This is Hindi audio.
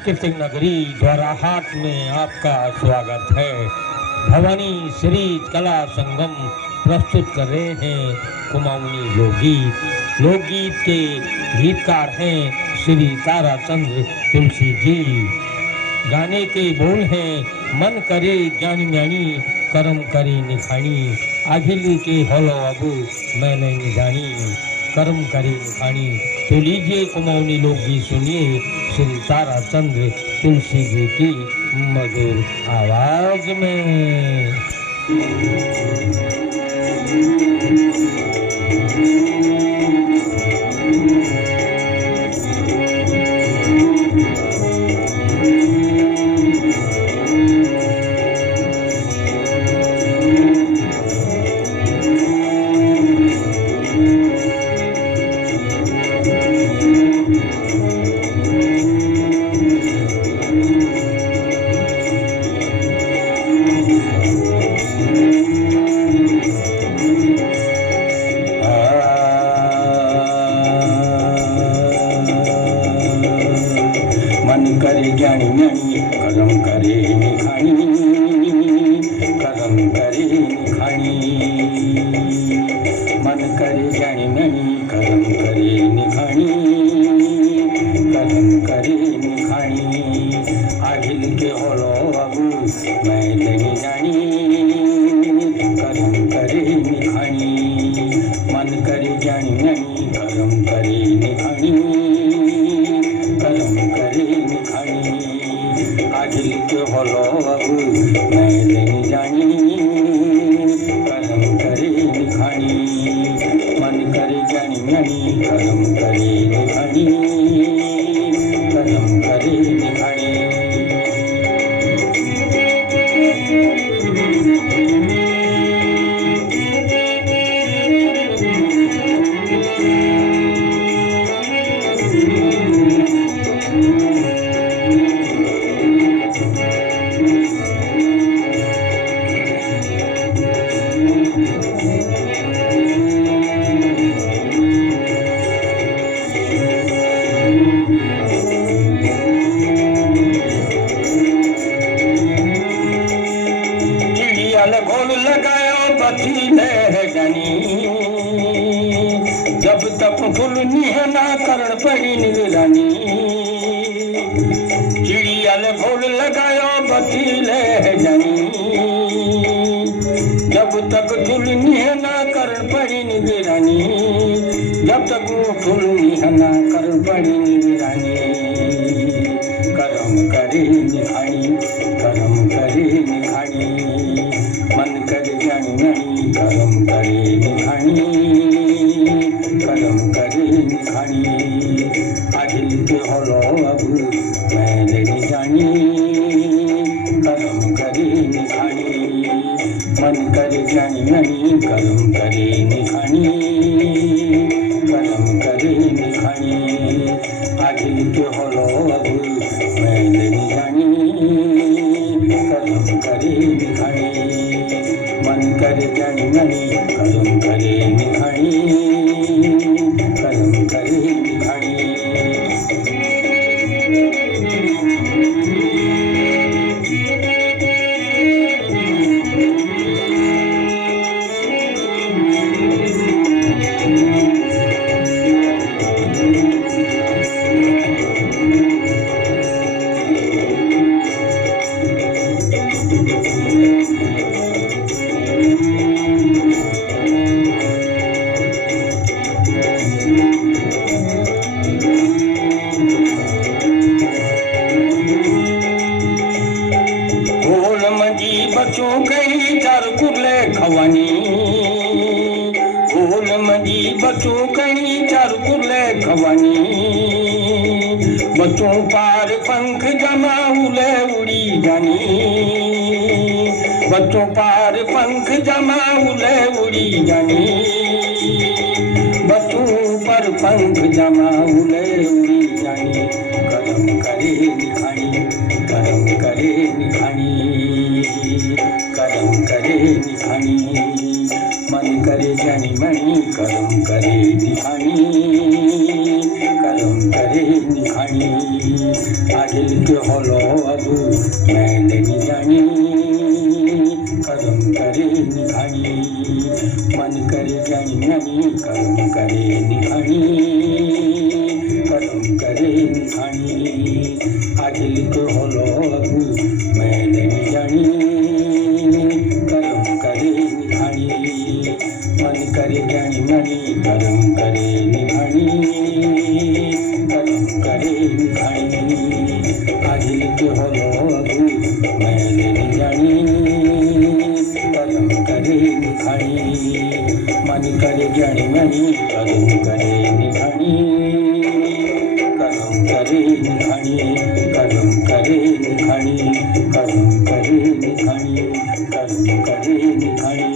सांस्कृतिक नगरी द्वाराहाट में आपका स्वागत है। भवानी श्री कला संगम प्रस्तुत कर रहे हैं कुमाऊनी लोकगीत। लोकगीत के गीतकार हैं श्री ताराचंद्र तुलसी जी। गाने के बोल हैं मन करे ज्ञानी ज्ञानी कर्म करे निखानी आखिली के होलो अब मैं नहीं जानी कर्म करे निखानी। तो लीजिए कुमाऊनी लोकगीत सुनिए श्री ताराचंद्र तुलसी जी की मधुर आवाज में। मन करे ज्ञानी ज्ञानी कर्म करे निखानी कर्म करे निखानी। मन करे ज्ञानी ज्ञानी कर्म करे निखानी कर्म करे निखानी। आखिल के होलो अब मैं नहीं जानी कर्म करे निखानी। मन करे ज्ञानी ज्ञानी कर्म करे निखानी कर्म करे निखानी। आखिल के होलो अब मैं नहीं जानी कर्म करे निखानी। मन करे ज्ञानी ज्ञानी कर्म करे निखानी कर्म करे निखानी। घोल लगायो बची ले जानी जब तक फुल निहना करण पड़ी निगरानी। चिड़ियल घोल लगायो बची ले जानी जब तक फुल निहना करण पड़ी निगरानी। जब तक फुल निहना करण पड़ी निगरानी। कर्म करे निखानी कर्म करे निखानी। मन करे ज्ञानी ज्ञानी कर्म करे निखानी कर्म करे निखानी। आखिल के होलो अब मैं नहीं जानी कर्म करे निखानी। मन करे ज्ञानी ज्ञानी कर्म करे निखानी कर्म करे निखानी। आखिल के होलो अब मैं नहीं जानी कर्म करे निखानी। मन करे ज्ञानी ज्ञानी कर्म करे निखानी कर्म करे निखानी। बच्चों कहीं चार कुर्ले खवानी गोल मंजी बच्चों कहीं चार कुर्ले खवानी। बच्चों पार पंख जमा उले उड़ी जानी बच्चों पार पंख जमा उले उड़ी जानी। बच्चों पर पंख जमा उले उड़ी जानी। कर्म करे निखानी कर्म करे निखानी कर्म करे निखानी। मन करे ज्ञानी मणि कर्म करे निखानी कर्म करे निखानी। आगे लिख हलो अधू मैंने नहीं जानी कर्म करे निखानी मन करे जानी जानी कर्म करे निखानी कर्म करे निखानी आज लिख हलो अधू मैंने नहीं जानी कर्म करे निखानी मन करे जानी जानी कर्म करे निखानी कर्म करे निखानी आज लिख हलो अधू मैंने नहीं जानी कर्म करे निखानी मन करे जानी जानी कर्म करे निखानी कर्म करे निखानी कर्म करे निखानी कर्म करे निखानी कर्म करे निखानी